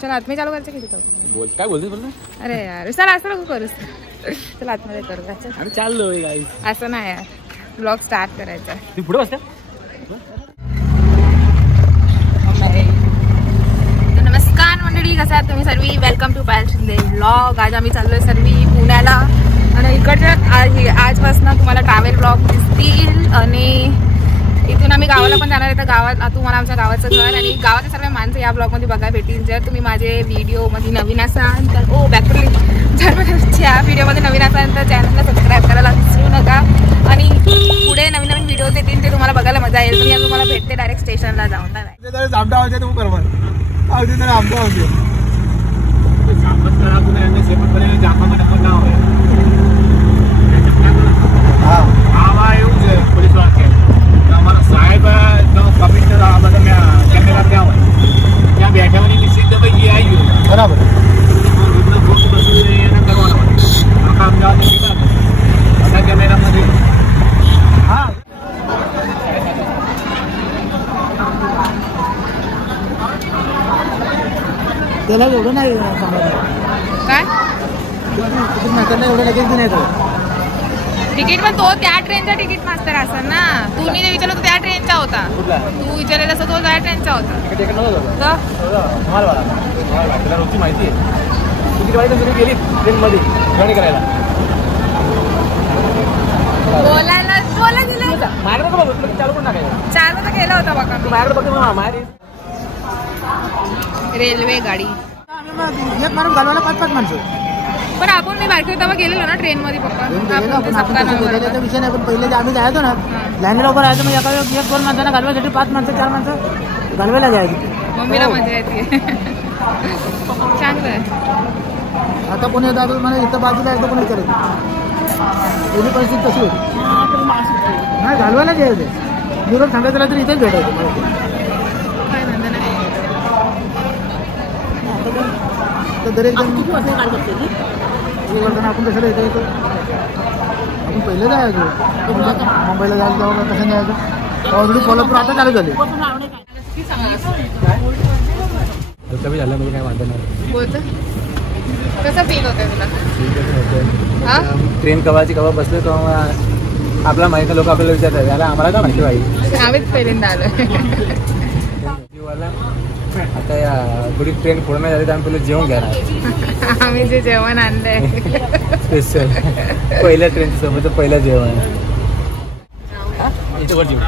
चल आतमध्ये चालू करायचं की तिथं बोल काय बोलतेस बोल. अरे यार चल असं नको करूस. चल आतमध्ये करू. आम्ही चाललोय गाईस. असं नाही यार ब्लॉग स्टार्ट करायचा. ती पुढे बसते. नमस्कार मंडळी, कसे आहात तुम्ही सर्वी. Welcome to Payal Shinde blog. आज आम्ही चाललोय सर्वी पुण्याला आणि इकडच्या आजपासून तुम्हाला ट्रॅव्हल ब्लॉग दिसतील आणि इथून आम्ही गावाला पण जाणार आहे. तर गावात तुम्हाला आमच्या गावाचं घर आणि गावाचे सर्व माणसं या ब्लॉगमध्ये बघायला भेटतील. जर तुम्ही माझे व्हिडिओमध्ये नवीन असाल तर जर या व्हिडिओमध्ये नवीन असाल तर चॅनलला सबस्क्राईब करायला विसरू नका आणि पुढे नवीन नवीन व्हिडिओज येतील ते तुम्हाला बघायला मजा येईल. तुम्ही तुम्हाला भेटते डायरेक्ट स्टेशनला जाऊन. हमारा साहेब जो कमिश्नर मतलब मैं कैमरा क्या हुआ यहाँ बैठे हुए निश्चित भाई ये आई बराबर काम जाने की बात आता कैमरा मध्ये हाँ त्याला एवढं नाही काय तिकीट मास्तर एवढं लगेच नाही तो तिकीट पण तो त्या ट्रेनचा तिकीट मास्तर असेल ना. तू मी विचारलं तो त्या ट्रेनचा होता. तू विचारलेला असं तो त्या ट्रेनचा होता. रोजची माहिती आहे तिकीट माहिती तुम्ही गेली ट्रेनमध्ये जर्नी करायला बोलायला दिलं माझ्याकडे बघ चालू पण टाकायचं चालू तर केलं होतं बघा. माझ्याकडे बघते माहेर रेल्वे गाडी एक माणूस घालवायला 5-5 माणसं. पण आपण मी बायको तेव्हा गेलेलो ना ट्रेन मध्ये पप्पा विषय नाही. पण पहिले आम्ही जायचो ना लँड लवकर राहायचो मग एका 1-2 माणसांना घालवायसाठी 5 माणसं 4 माणसं घालवायला जायची. मम्मीला मजा येते. चांगलं आहे. आता कोणी येतात मला इथं बाजूला येतं कोणी करायचं पहिली परिस्थिती तशी होती. नाही घालवायला जायचं निरोप सांगायचं तर इथेच भेटायचं. काय धंदा नाही. तर एकदम आपण कशाला येतो आपण पहिलं जायचो मुंबईला जायचं तेव्हा कसं जायचं ऑलरेडी कोल्हापूर आता चालू झाले. कमी झालं म्हणजे काय वाटत नाही. बोलतो कसं फील होतंय तुला. ट्रेन कवा बसले तेव्हा आपला माहिती लोक आपल्याला विचारतात याला आम्हाला काय माहिती पाहिजे. आम्हीच पहिल्यांदा आलो. आता या थोडी ट्रेन पूर्ण झाली तर आम्ही पहिले जेवण घेणार. आम्ही जे जेवण आणलंय स्पेशल पहिल्या ट्रेनच्या सोबत पहिलं जेवण इथे वर जेवण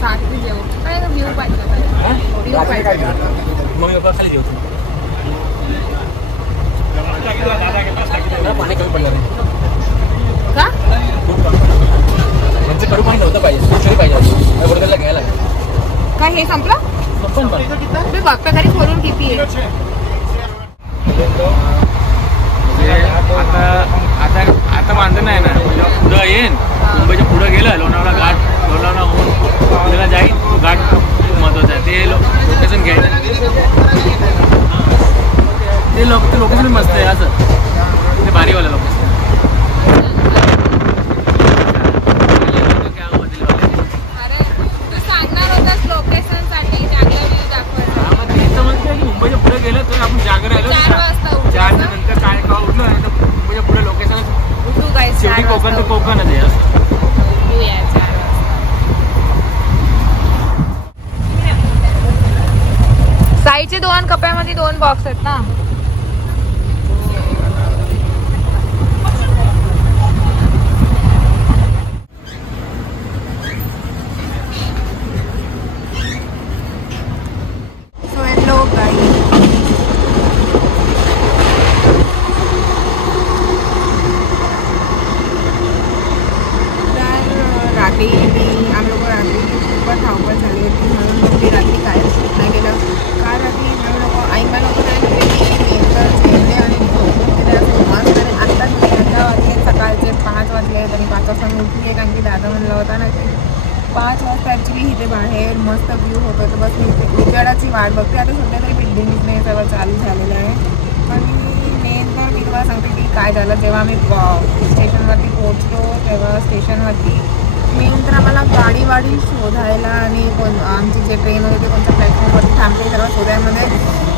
सारखी जेवण काय व्ह्यू पाहिजे मग खाली जेवतो पाणी कमी पडलं का म्हणजे कडू पाणी नव्हतं पाहिजे पाहिजे बरोबरला घ्यायला काय हे संपलं. मी बघता घरी खोलून किती आहे. आता मानतं नाही ना पुढं येईन मुंबईच्या पुढं गेलं लोणावळा घाट लोणावळा होऊन पुण्याला जाईन तो घाट खूप महत्वाचा आहे. ते लोकेशन घ्यायचं ते लोकेशन मस्त आहे असं ते भारीवालं लोकेशन. मुंबईच्या पुढे गेलं तर आपण जागर आलो 4 नंतर काय खावा उठलो आणि मुंबईच्या पुढे लोकेशन शेवटी कोकण तर कोकणच आहे. साईचे 2 कप्प्यामध्ये 2 बॉक्स आहेत ना. आम लोग रात्री खूपच धावपळ झाली होती म्हणून मग मी रात्री काय नाही गेलं. काल रात्री म्हणून लोक ऐकला नको नाही झेलले आणि मस्त आणि आत्ताच 11 वाजले सकाळचे 5 वाजले तरी 5 वाजता मी उठली आहे कारण की दादा म्हणलं होता ना की 5 वाजता ॲक्च्युली इथे बाहेर मस्त व्ह्यू होतं तर बस मी उजेडाची वाट बघते. आता सध्या तरी बिल्डिंग इथे सगळं चालू झालेलं आहे. पण मेन तर मी तुम्हाला सांगते की काय झालं जेव्हा आम्ही स्टेशनवरती पोहोचलो तेव्हा स्टेशनवरती मेन तर आम्हाला गाडी गाडी शोधायला आणि आमची जे ट्रेन होती ते कोणत्या प्लॅटफॉर्मवरती थांबते सर्व शोधायमध्ये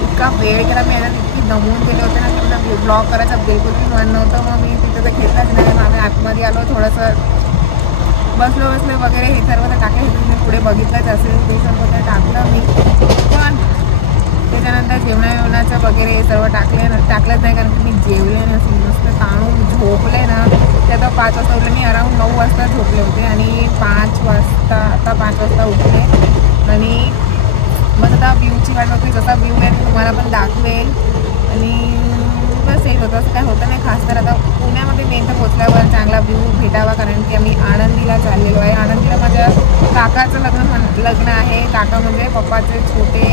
इतका वेळ केला. मी याला इतकी दमून गेले होते ना की मला ब्लॉग करायचा बिलकुलही मन नव्हतं. मग मी तिथं तर घेतलंच नाही. आम्ही आतमध्ये आलो, थोडंसं बसलो वगैरे. हे सर्व तर टाकले हे तुम्ही पुढे बघितलंच असेल. ते सर्व ते टाकलं मी, पण त्याच्यानंतर जेवणाचं वगैरे सर्व टाकलंच नाही कारण की मी जेवले नसेल. नुसतं ताणून झोपले ना. त्यात 5 वाजता उठले. मी अराऊंड 9 वाजता झोपले होते आणि 5 वाजता उठले आणि मग आता व्ह्यूची वाट बघते. जसा व्ह्यू आहे तुम्हाला पण दाखवेल आणि बस हेच होतं. असं काय होतं नाही खास. तर आता पुण्यामध्ये मेन तर पोचल्यावर चांगला व्ह्यू भेटावा कारण की आम्ही आनंदीला चाललेलो आहे. आनंदीला माझ्या काकाचं लग्न आहे. काका म्हणजे पप्पाचे छोटे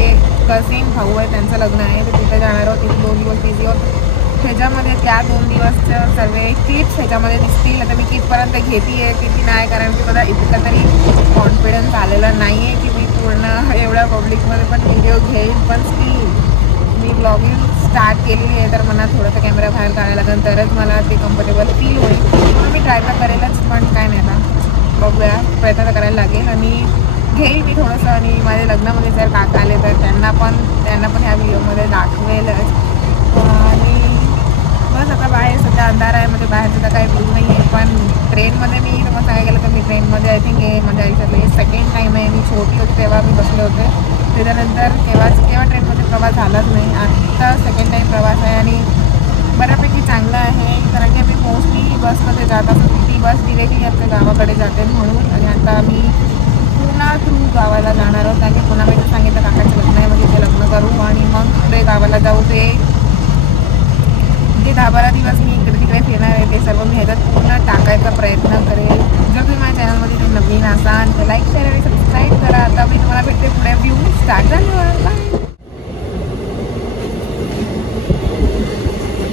कझिन भाऊ आहे, त्यांचं लग्न आहे. तर तिथे जाणार आहोत. तिथे 2 दिवस बिझी आहोत. ह्याच्यामध्ये त्या 2 दिवसचं सर्व टिप्स ह्याच्यामध्ये दिसतील. आता मी कितपर्यंत घेते आहे किती नाही कारण की मला इतका तरी कॉन्फिडन्स आलेला नाही आहे की मी पूर्ण एवढ्या पब्लिकमध्ये पण व्हिडिओ घेईन. पण स्टील मी ब्लॉगिंग स्टार्ट केली आहे तर मला थोडंसं कॅमेरा बाहेर काढायला लागेल तरच मला ते कम्फर्टेबल फील होईल. म्हणून मी ट्राय तर करेलच, पण काय नाही आता बघूया, प्रयत्न तर करायला लागेल आणि घेईल मी थोडंसं. आणि माझ्या लग्नामध्ये जर काका आले तर त्यांना पण ह्या व्हिडिओमध्ये दाखवेलच. आणि बस आता बाहेर सध्या अंधार आहे म्हणजे बाहेर सुद्धा काही व्ह्यू नाही आहे. पण ट्रेनमध्ये मी तुम्हाला सांगायला गेलं तर मी ट्रेनमध्ये आय थिंक हे माझ्या आयुष्यातलं हे सेकंड टाईम आहे. मी छोटी होते तेव्हा मी बसले होते. त्याच्यानंतर केव्हा ट्रेनमध्ये प्रवास झालाच नाही. आता सेकंड टाईम प्रवास आहे आणि बऱ्यापैकी चांगला आहे कारण की आम्ही मोस्टली बसमध्ये जात असतो. ती बस डिरेक्टली आमच्या गावाकडे जाते म्हणून. आणि आता आम्ही पुन्हा थ्रू गावाला जाणार आहोत कारण की पुन्हा मी सांगितलं काकाचं लग्न आहे म्हणजे ते लग्न करू आणि मग पुढे गावाला जाऊ. ते 10-12 दिवस मी इकडे तिकडे फिरणार आहे. ते सर्व मी ह्याच्यात पूर्ण टाकायचा प्रयत्न करेल. जर तुम्ही माझ्या चॅनलमध्ये तुम्ही नवीन असाल तर लाईक शेअर आणि सबस्क्राईब करा. आता मी तुम्हाला भेटते पुढे व्ह्यू स्टार्ट झाल्यावर. बाय.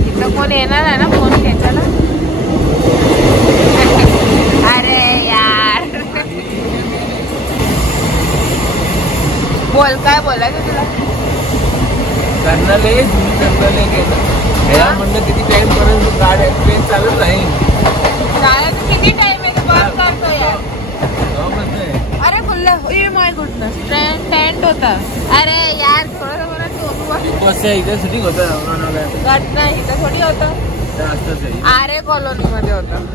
इथं कोण येणार आहे ना फोन घ्यायचा. अरे यार बोल, काय बोलायचं तुला? म्हणलं किती टाइम पर्यंत गाड्या ट्रेन चालत नाही. किती टाइम आहे बात करतो यार. अरे बोललं माय गुडनेस टेंट होता. अरे यार बस इथे शूटिंग होतं नाही इथं थोडी होतं. आरे कॉलोनीमध्ये होतं.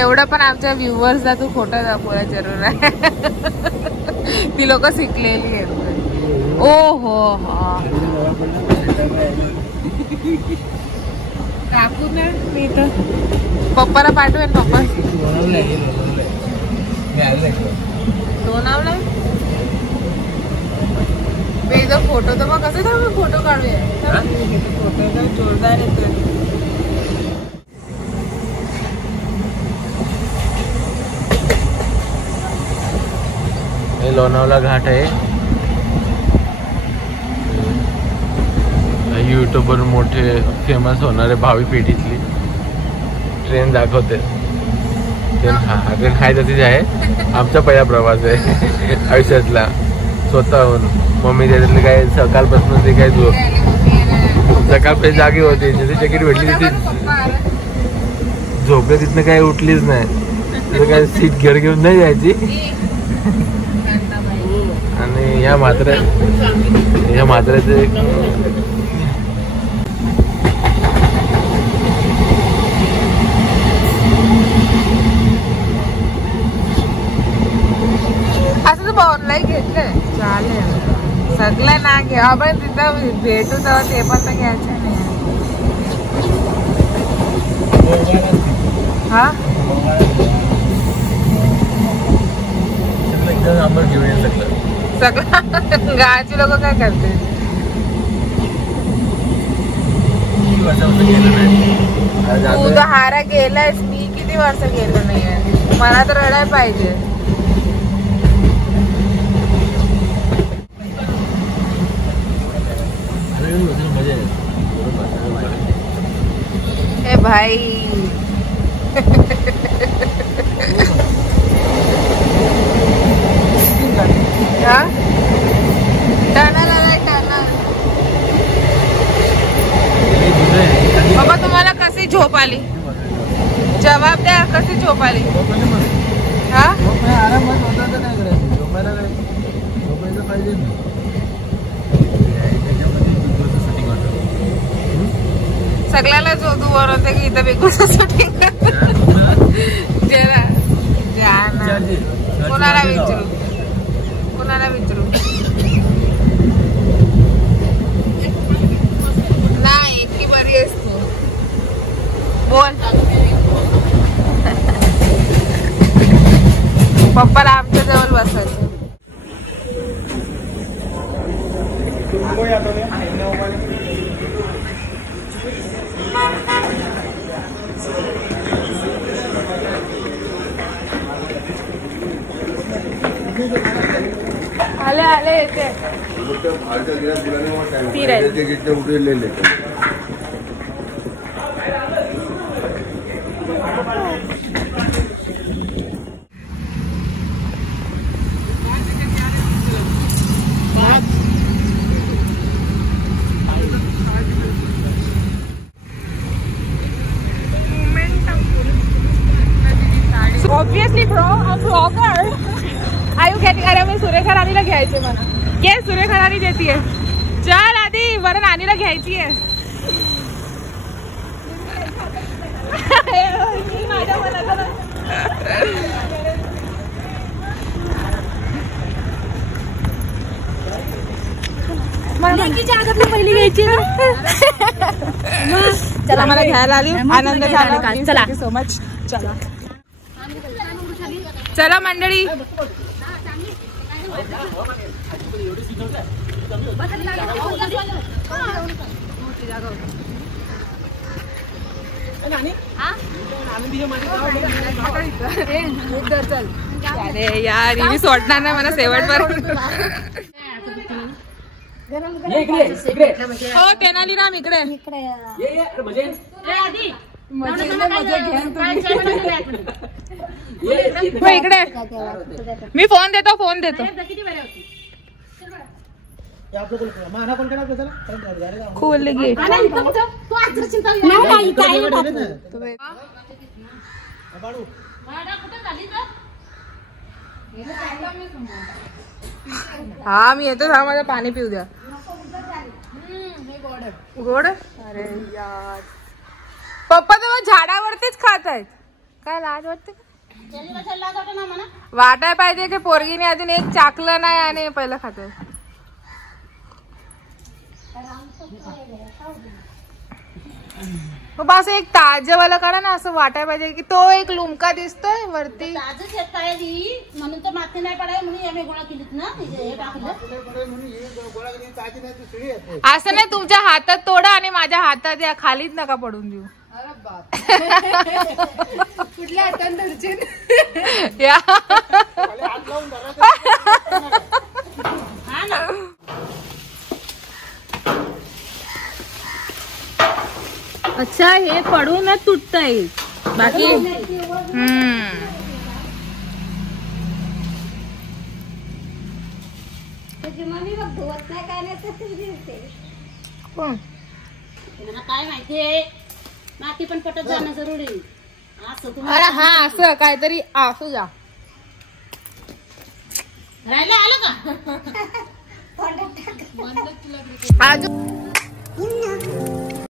एवढं पण आमच्या व्ह्युअर्सला तू खोटं दाखवायला जरूर आहे. ती लोक शिकलेली आहेत. ओ हो हा दाखवू ना मी इथं. पप्पाला पाठवेन. पप्पा लोणावळा इथं फोटो तर मग कसं तर फोटो काढूया. फोटो तर जोरदार येतो. हे लोणावळा घाट आहे. यूट्यूबवर मोठे फेमस होणारे भावी पेढीतली ट्रेन दाखवते. ट्रेन खायचं तिथे आहे. आमचा पहिला प्रवास आहे आयुष्यातला स्वतःहून. मम्मी त्याच्यातले काय सकाळपासून ते काय सकाळपासून जागी होती. जिथे तिकीट भेटली तिथे झोपले. तिथनं काही उठलीच नाही. तिथे काय सीट घेऊन नाही जायची. आणि ह्या म्हाताऱ्याचे असं तू ऑनलाईन घेतलंय चालेल. सगळं ना घ्या पण तिथं भेटू तेव्हा ते पण तर घ्यायचं नाही. हा सगळं गावाची लोक काय करते. तू तर हारा गेलायस. मी किती वर्ष गेलो नाहीये. मला तर रडायला पाहिजे. ए भाई बाबा तुम्हाला कशी झोप आली? जवाब द्या. कशी झोप आली? हा सगळ्याला तू बनवते की इथं बिग बॉस शूटिंग कोणाला विचारू नाही इतकी बरी आहेस तू बोल पप्पाला आमच्या जवळ बसायचं आले येते ऑब्वियसली ब्रो ब्लॉगर आयु घेते अरे मी सुरेखा राणीला घ्यायचे मला ये सुरेखा राणी देतीये चल आधी बरं नानीला घ्यायची आहे पहिली घ्यायची चला मला घ्यायला आली आनंद झाला चला सो मच चला चला मंडळी अरे यार मी सोडणार नाही मला शेवटवर हो तेनाली राम इकडे इकडे मी फोन देतो खोल गे हा मी येतो माझं पाणी पिऊ द्या गोड अरे यार पप्पा तर झाडावरतीच खात आहेत काय लाज वाटते वाटाय पाहिजे की पोरगीने अजून एक चाकलं नाही आणि पहिलं खात आहे बस एक ताजवाला करा ना असं वाटाय पाहिजे की तो एक लुमका दिसतोय वरती म्हणून तर माती नाही पडाय म्हणून आम्ही गोळा केलीत ना असं नाही तुमच्या हातात तोडा आणि माझ्या हातात या खालीच नका पडून देऊ कुठल्या हातात धरशील या अच्छा हे पडूनच तुटत येईल बाकी काय माहितीये माती पण पटत जाणं जरुरी अरे हा असं काहीतरी असू जा राहिलं आलं का आज